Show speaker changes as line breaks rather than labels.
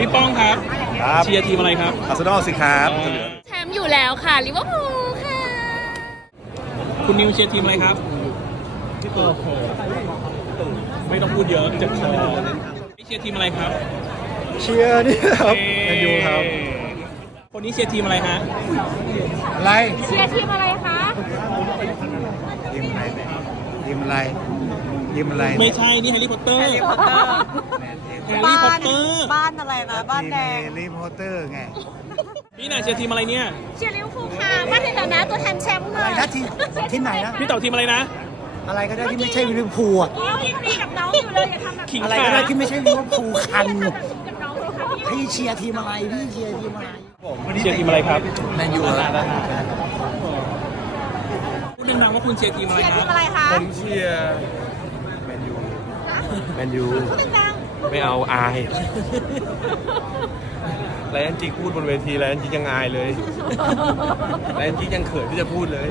พี่ป้องครับ
ครับ
เชียร์ทีมอะไรครับ
อาร์เซนอลสิครับ
แชมป์อยู่แล้วค่ะลิเวอร์พูลค่ะ
คุณนิวเชียร์ทีมอะไรครับโอ้โหไม่ต้องพูดเยอะเจ็บคอพี่เชียร์ทีมอะไรครับ
เชียร์นี่ครับแมนยูครับ
คนนี้เชียร์ทีมอะไรฮะ
อะไร
เชียร์ทีมอะไรคะ
ยิมอะไรยิมอะไร ยิมอะไร
ไม่ใช่ นี่แฮร์รี่พอตเตอร์
แฮร์รี่พอตเตอร์
แฮร์รี่พอตเตอร์
บ้านอะไรนะ บ้านแดง
ทีมเฮลิพอตเตอร์ไง
พี่น่าเชียร์ทีมอะไรเนี่ย
เชียร์ลิเวอร์พูลค่ะมาในฐานะ ตัวแทนแชมป์ค่ะ
อะไรนะทีทีมไหนนะ
พี่เต่าทีมอะไรนะ
อะไรก็ได้ที่ไม่ใช่ลิเวอร์พูลอะ
ยังดีกับน้องอยู่เลยอย่าทำแบบ
ขิง
อะไร
ขา
ก็ได้ที่ไม่ใช่ลิเวอร์พูลคัน
กับน้องเลยค่ะพี่
พี่เชียร์ทีมอะไรพี่เชียร์ทีมอะไร
เชียร์ทีมอะไรครับ
แมนยูครับ
พูดดังๆว่าคุณเชียร์ทีมอะไร
เชียร์
ค
ที
รับ
มอะไรคะ
ผมเชียร์ แมนยูไม่เอาอายไรอันจิกพูดบนเวทีไรอันจิกยังอายเลยไรอันจิกยังเขินที่จะพูดเลย